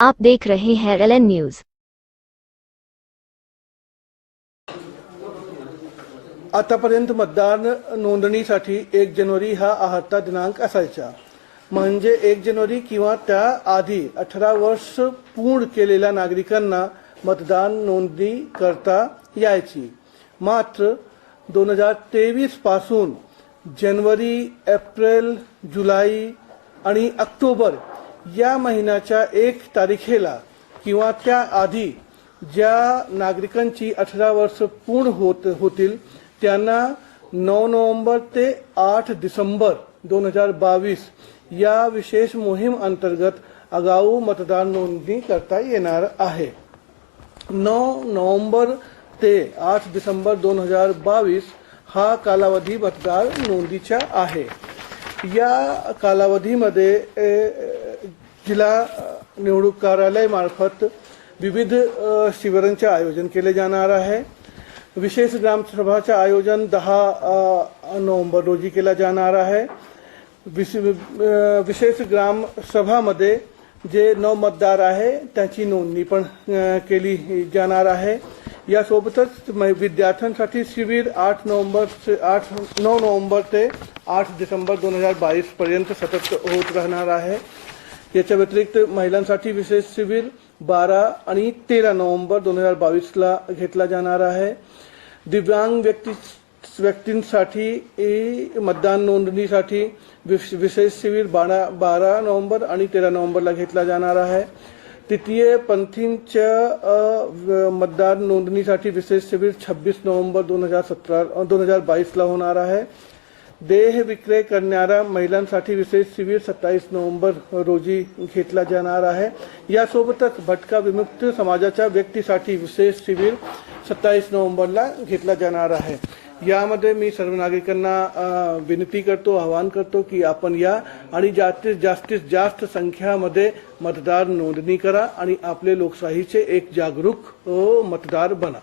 आप देख रहे हैं LN न्यूज। आतापर्यंत मतदार नोंदणीसाठी 1 जानेवारी हा आहत्ता दिनांक असायचा। म्हणजे 1 जानेवारी किंवा त्या आधी 18 वर्ष पूर्ण केलेल्या नागरिकांना मतदान नोंदणी करता यायची। मात्र 2023 पासून जानेवारी, एप्रिल, जुलै आणि ऑक्टोबर या महिन्याच्या 1 तारखेला किंवा त्या आधी ज्या नागरिकांची 18 वर्ष पूर्ण होतील त्यांना 9 नोव्हेंबर ते 8 डिसेंबर 2022 या विशेष मोहीम अंतर्गत आगाऊ मतदार नोंदणी करता येणार आहे। 9 नोव्हेंबर ते 8 डिसेंबर 2022 हा कालावधी मतदार नोंदीचा आहे। या कालावधीमध्ये जिल्हा निवडणूक कार्यालय मार्फत विविध शिबिरांचे आयोजन केले जाणार आहे। विशेष ग्रामसभाचे आयोजन 10 नोव्हेंबर रोजी केला जाणार आहे। विशेष ग्रामसभामध्ये जे मतदार आहे त्याची नोंदणी पण केली जाणार आहे। यासोबतच विद्यार्थ्यांसाठी शिबिर 9 नोव्हेंबर ते 8 डिसेंबर 2022 पर्यंत सतत होत राहणार आहे। याच्या व्यतिरिक्त महिलांसाठी विशेष शिबिर 12 आणि 13 नोव्हेंबर 2022 ला घेतला जाणार आहे। दिव्यांग व्यक्तींसाठी मतदान नोंदणीसाठी विशेष शिबिर 12 नोव्हेंबर आणि 13 नोव्हेंबरला घेतला जाणार आहे। तृतीय पंथींच्या मतदार नोंदणीसाठी विशेष शिबिर 26 नोव्हेंबर 2022 ला होणार आहे। देह विक्रय करणाऱ्या महिलांसाठी विशेष शिबिर 27 नोव्हेंबर रोजी घेतला जाणार आहे। यासोबतच भटका विमुक्त समाजाच्या व्यक्तीसाठी विशेष शिबिर 27 नोव्हेंबरला घेतला जाणार आहे। यामध्ये मी सर्व नागरिकांना विनंती करतो, आवाहन करतो की आपण या आणि जास्तीत जास्त संख्यामध्ये मतदार नोंदणी करा आणि आपले लोकशाहीचे एक जागरूक मतदार बना।